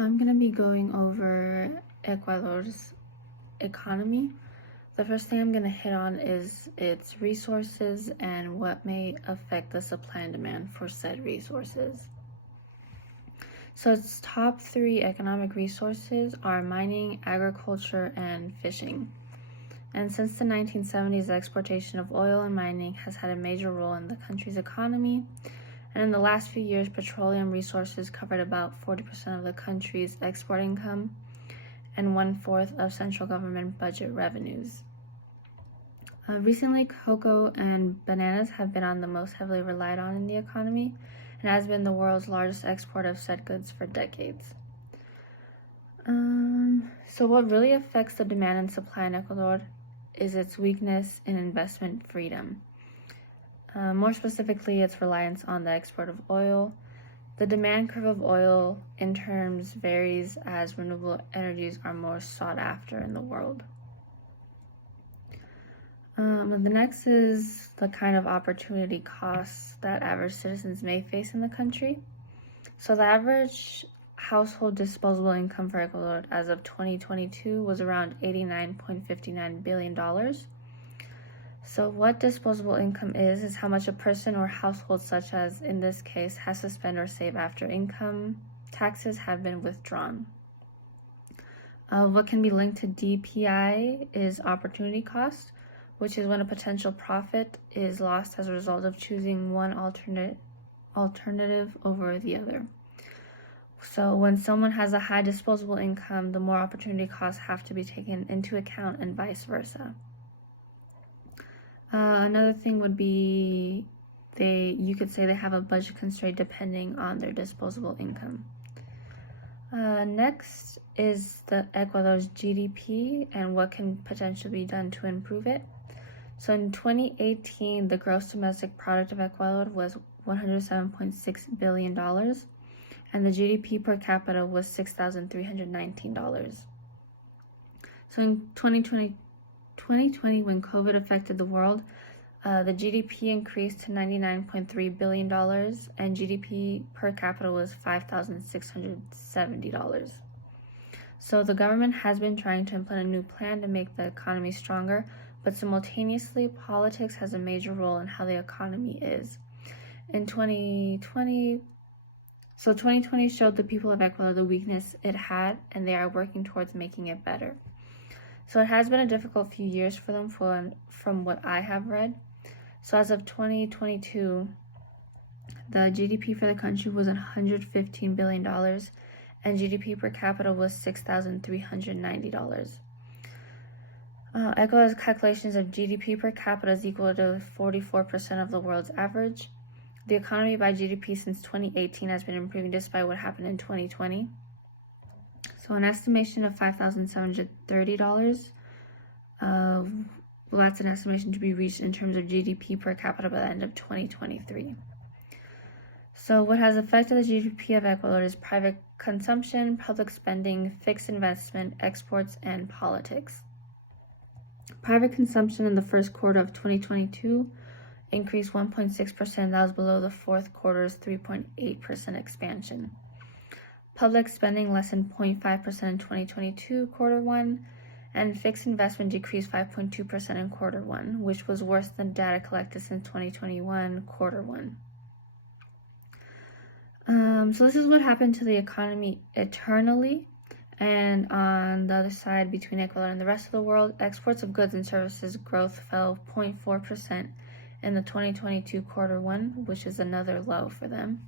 So I'm going to be going over Ecuador's economy. The first thing I'm going to hit on is its resources and what may affect the supply and demand for said resources. So its top three economic resources are mining, agriculture, and fishing. And since the 1970s, the exportation of oil and mining has had a major role in the country's economy. And in the last few years, petroleum resources covered about 40% of the country's export income and 1/4 of central government budget revenues. Recently, cocoa and bananas have been on the most heavily relied on in the economy and has been the world's largest exporter of said goods for decades. So what really affects the demand and supply in Ecuador is its weakness in investment freedom. More specifically, its reliance on the export of oil. The demand curve of oil in terms varies as renewable energies are more sought after in the world. The next is the kind of opportunity costs that average citizens may face in the country. So the average household disposable income for Ecuador as of 2022 was around $89.59 billion. So what disposable income is how much a person or household, such as in this case, has to spend or save after income taxes have been withdrawn. What can be linked to DPI is opportunity cost, which is when a potential profit is lost as a result of choosing one alternative over the other. So when someone has a high disposable income, the more opportunity costs have to be taken into account and vice versa. Another thing would be you could say they have a budget constraint depending on their disposable income. Next is the Ecuador's GDP and what can potentially be done to improve it. So in 2018, the gross domestic product of Ecuador was $107.6 billion, and the GDP per capita was $6,319. So in 2020, when COVID affected the world, the GDP increased to $99.3 billion, and GDP per capita was $5,670. So the government has been trying to implement a new plan to make the economy stronger, but simultaneously, politics has a major role in how the economy is. In 2020 showed the people of Ecuador the weakness it had, and they are working towards making it better. So it has been a difficult few years for them from what I have read. So as of 2022, the GDP for the country was $115 billion, and GDP per capita was $6,390. Ecuador's calculations of GDP per capita is equal to 44% of the world's average. The economy by GDP since 2018 has been improving despite what happened in 2020. So an estimation of $5,730, that's an estimation to be reached in terms of GDP per capita by the end of 2023. So what has affected the GDP of Ecuador is private consumption, public spending, fixed investment, exports, and politics. Private consumption in the first quarter of 2022 increased 1.6%. That was below the fourth quarter's 3.8% expansion. Public spending lessened 0.5% in 2022 quarter one, and fixed investment decreased 5.2% in quarter one, which was worse than data collected since 2021 quarter one. So this is what happened to the economy eternally. And on the other side, between Ecuador and the rest of the world, exports of goods and services growth fell 0.4% in the 2022 quarter one, which is another low for them.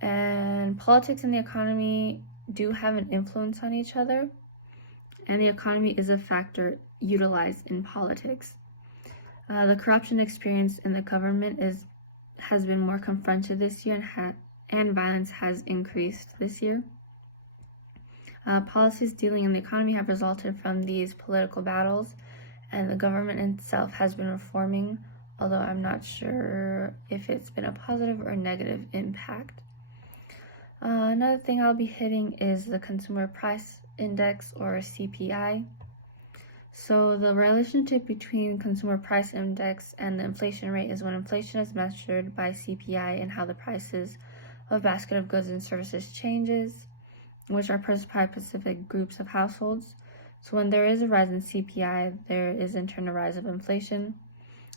And politics and the economy do have an influence on each other, and the economy is a factor utilized in politics. The corruption experienced in the government has been more confronted this year, and violence has increased this year. Policies dealing in the economy have resulted from these political battles, and the government itself has been reforming, although I'm not sure if it's been a positive or negative impact. Another thing I'll be hitting is the Consumer Price Index, or CPI. So the relationship between Consumer Price Index and the inflation rate is when inflation is measured by CPI and how the prices of a basket of goods and services changes. which are purchased by specific groups of households. So when there is a rise in CPI, there is in turn a rise of inflation,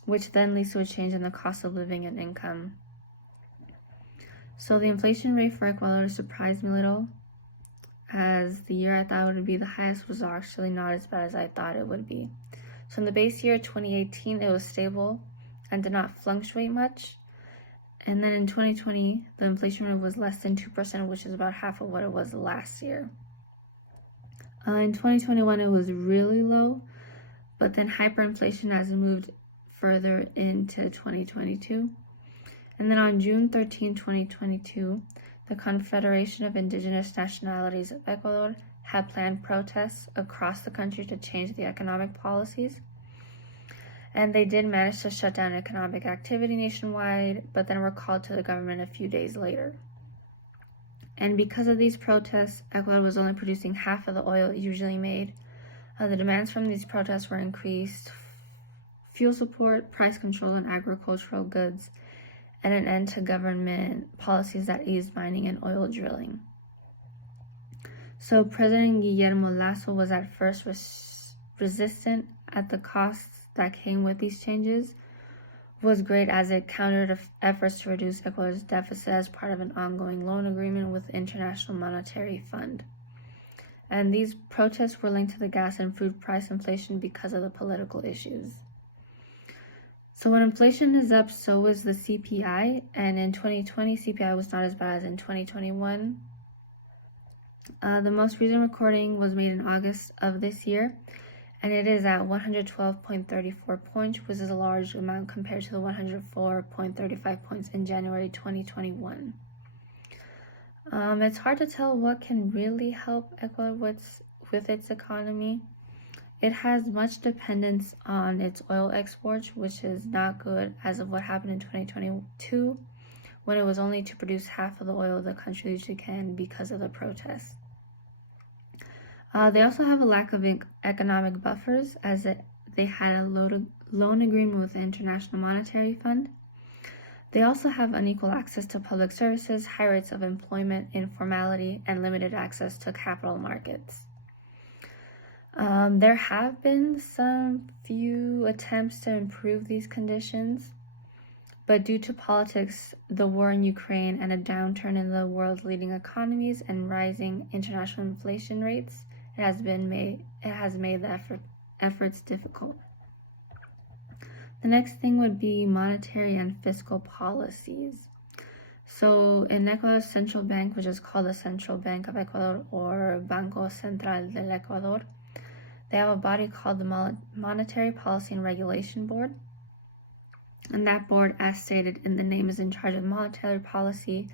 which then leads to a change in the cost of living and income. So the inflation rate for Ecuador surprised me a little, as the year I thought it would be the highest was actually not as bad as I thought it would be. So in the base year 2018, it was stable and did not fluctuate much. And then in 2020, the inflation rate was less than 2%, which is about half of what it was last year. In 2021, it was really low, but then hyperinflation has moved further into 2022. And then on June 13, 2022, the Confederation of Indigenous Nationalities of Ecuador had planned protests across the country to change the economic policies. And they did manage to shut down economic activity nationwide, but then were called to the government a few days later. And because of these protests, Ecuador was only producing half of the oil it usually made. The demands from these protests were increased fuel support, price control on agricultural goods, and an end to government policies that eased mining and oil drilling. So President Guillermo Lasso was at first resistant at the costs that came with these changes, was great as it countered efforts to reduce Ecuador's deficit as part of an ongoing loan agreement with the International Monetary Fund. And these protests were linked to the gas and food price inflation because of the political issues. So when inflation is up, so is the CPI, and in 2020, CPI was not as bad as in 2021. The most recent recording was made in August of this year, and it is at 112.34 points, which is a large amount compared to the 104.35 points in January 2021. It's hard to tell what can really help Ecuador with its economy. It has much dependence on its oil exports, which is not good as of what happened in 2022, when it was only to produce half of the oil the country usually can because of the protests. They also have a lack of economic buffers, as they had a loan agreement with the International Monetary Fund. They also have unequal access to public services, high rates of employment, informality, and limited access to capital markets. There have been some few attempts to improve these conditions, but due to politics, the war in Ukraine, and a downturn in the world's leading economies and rising international inflation rates, it has made the efforts difficult. The next thing would be monetary and fiscal policies. So in Ecuador's central bank, which is called the Central Bank of Ecuador, or Banco Central del Ecuador, they have a body called the Monetary Policy and Regulation Board. And that board, as stated in the name, is in charge of monetary policy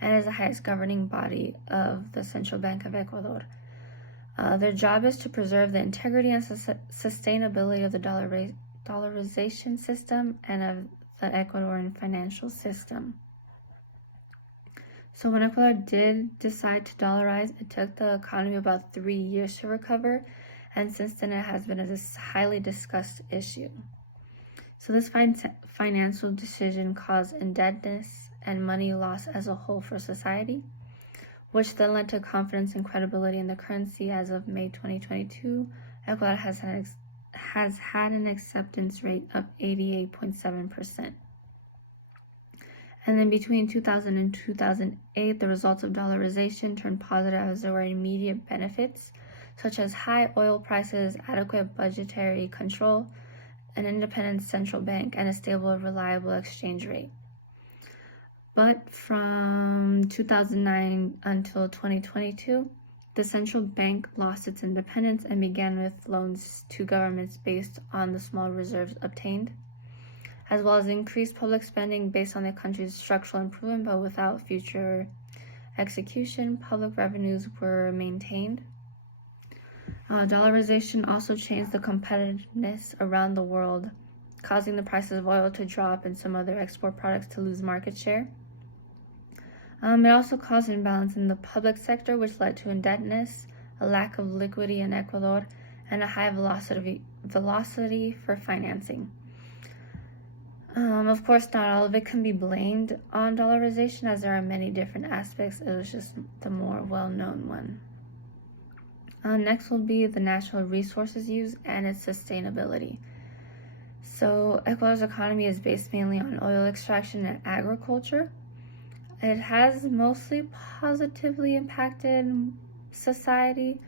and is the highest governing body of the Central Bank of Ecuador. Their job is to preserve the integrity and sustainability of the dollarization system and of the Ecuadorian financial system. So when Ecuador did decide to dollarize, it took the economy about 3 years to recover, and since then it has been a highly discussed issue. So this financial decision caused indebtedness and money loss as a whole for society, which then led to confidence and credibility in the currency. As of May 2022, Ecuador has had an acceptance rate of 88.7%. And then between 2000 and 2008, the results of dollarization turned positive as there were immediate benefits, such as high oil prices, adequate budgetary control, an independent central bank, and a stable, reliable exchange rate. But from 2009 until 2022, the central bank lost its independence and began with loans to governments based on the small reserves obtained, as well as increased public spending based on the country's structural improvement, but without future execution. Public revenues were maintained. Dollarization also changed the competitiveness around the world, causing the prices of oil to drop and some other export products to lose market share. It also caused an imbalance in the public sector, which led to indebtedness, a lack of liquidity in Ecuador, and a high velocity for financing. Of course, not all of it can be blamed on dollarization, as there are many different aspects. It was just the more well-known one. Next will be the natural resources use and its sustainability. So Ecuador's economy is based mainly on oil extraction and agriculture. It has mostly positively impacted society,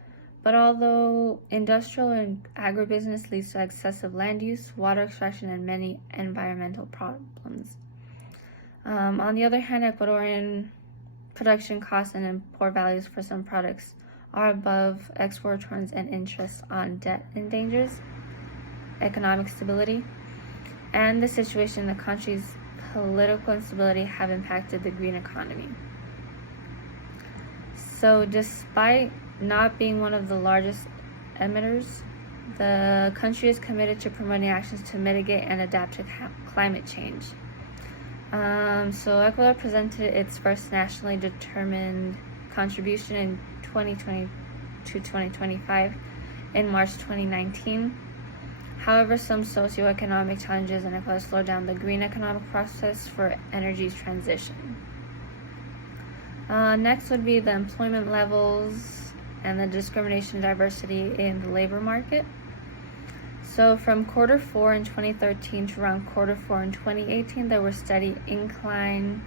but although industrial and agribusiness leads to excessive land use, water extraction, and many environmental problems. On the other hand, Ecuadorian production costs and import values for some products are above export returns, and interest on debt endangers economic stability. And the situation in the country's political instability have impacted the green economy. So despite not being one of the largest emitters, the country is committed to promoting actions to mitigate and adapt to climate change. So Ecuador presented its first nationally determined contribution in 2020 to 2025 in March 2019. However, some socioeconomic challenges in Ecuador slowed down the green economic process for energy transition. Next would be the employment levels and the discrimination and diversity in the labor market. So from quarter 4 in 2013 to around quarter 4 in 2018, there was steady incline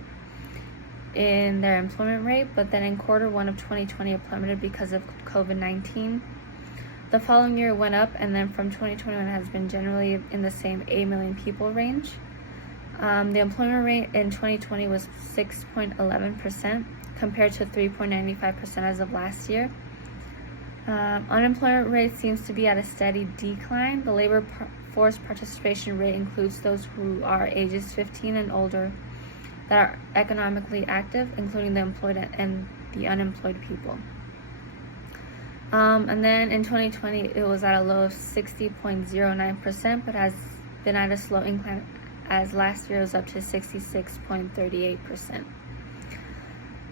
in their employment rate, but then in quarter 1 of 2020 it plummeted because of COVID-19. The following year it went up, and then from 2021 it has been generally in the same 8 million people range. The employment rate in 2020 was 6.11% compared to 3.95% as of last year. Unemployment rate seems to be at a steady decline. The labor force participation rate includes those who are ages 15 and older that are economically active, including the employed and the unemployed people. And then in 2020, it was at a low of 60.09%, but has been at a slow incline as last year was up to 66.38%.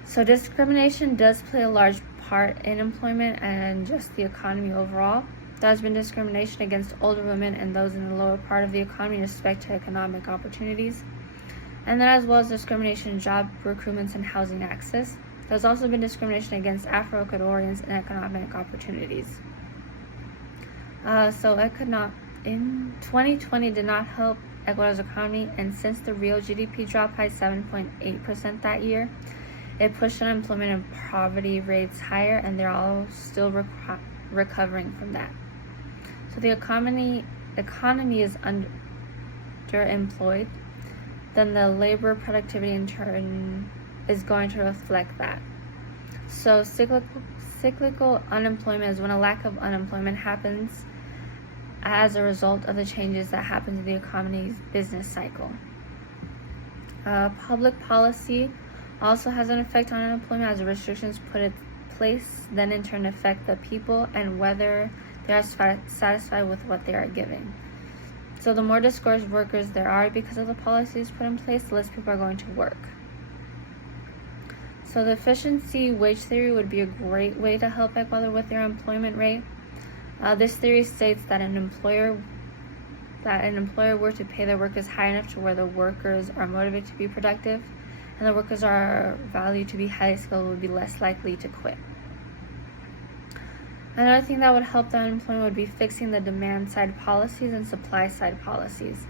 So discrimination does play a large part in employment and just the economy overall. There has been discrimination against older women and those in the lower part of the economy in respect to economic opportunities, and then as well as discrimination in job recruitments and housing access. There's also been discrimination against Afro-Ecuadorians in economic opportunities. In 2020 did not help Ecuador's economy, and since the real GDP dropped by 7.8% that year, it pushed unemployment and poverty rates higher, and they're all still recovering from that. So the economy is underemployed, then the labor productivity in turn is going to reflect that. So cyclical unemployment is when a lack of unemployment happens as a result of the changes that happen to the economy's business cycle. Public policy also has an effect on unemployment as the restrictions put in place then in turn affect the people and whether they are satisfied with what they are giving. So the more discouraged workers there are because of the policies put in place, the less people are going to work. So the efficiency wage theory would be a great way to help Ecuador with their employment rate. This theory states that an employer were to pay their workers high enough to where the workers are motivated to be productive and the workers are valued to be highly skilled, would be less likely to quit. Another thing that would help the unemployment would be fixing the demand side policies and supply side policies.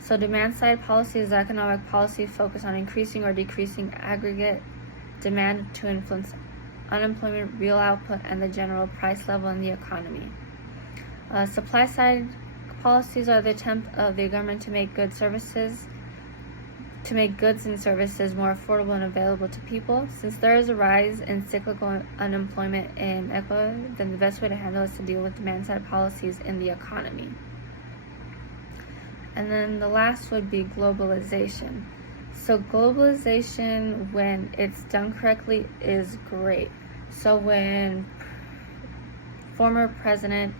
So demand side policy is economic policy focused on increasing or decreasing aggregate demand to influence unemployment, real output, and the general price level in the economy. Supply side policies are the attempt of the government to make goods and services more affordable and available to people. Since there is a rise in cyclical unemployment in Ecuador, then the best way to handle it is to deal with demand side policies in the economy. And then the last would be globalization. So globalization, when it's done correctly, is great. So when former President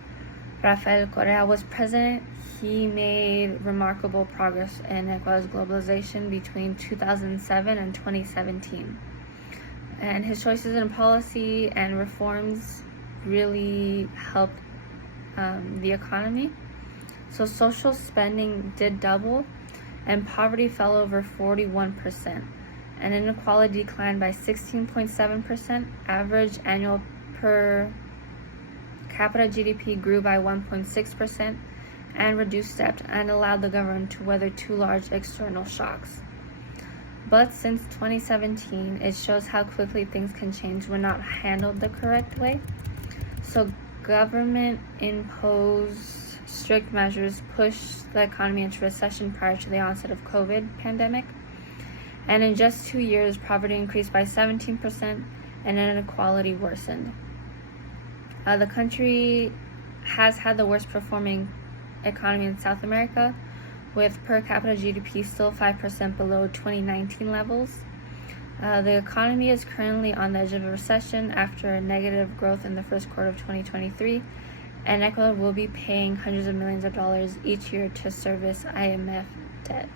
Rafael Correa was president, he made remarkable progress in Ecuador's globalization between 2007 and 2017. And his choices in policy and reforms really helped the economy. So social spending did double, and poverty fell over 41%, and inequality declined by 16.7%. Average annual per capita GDP grew by 1.6%, and reduced debt and allowed the government to weather two large external shocks. But since 2017, it shows how quickly things can change when not handled the correct way. So government imposed strict measures, pushed the economy into recession prior to the onset of COVID pandemic. And in just 2 years, poverty increased by 17% and inequality worsened. The country has had the worst performing economy in South America, with per capita GDP still 5% below 2019 levels. The economy is currently on the edge of a recession after a negative growth in the first quarter of 2023, and Ecuador will be paying hundreds of millions of dollars each year to service IMF debt.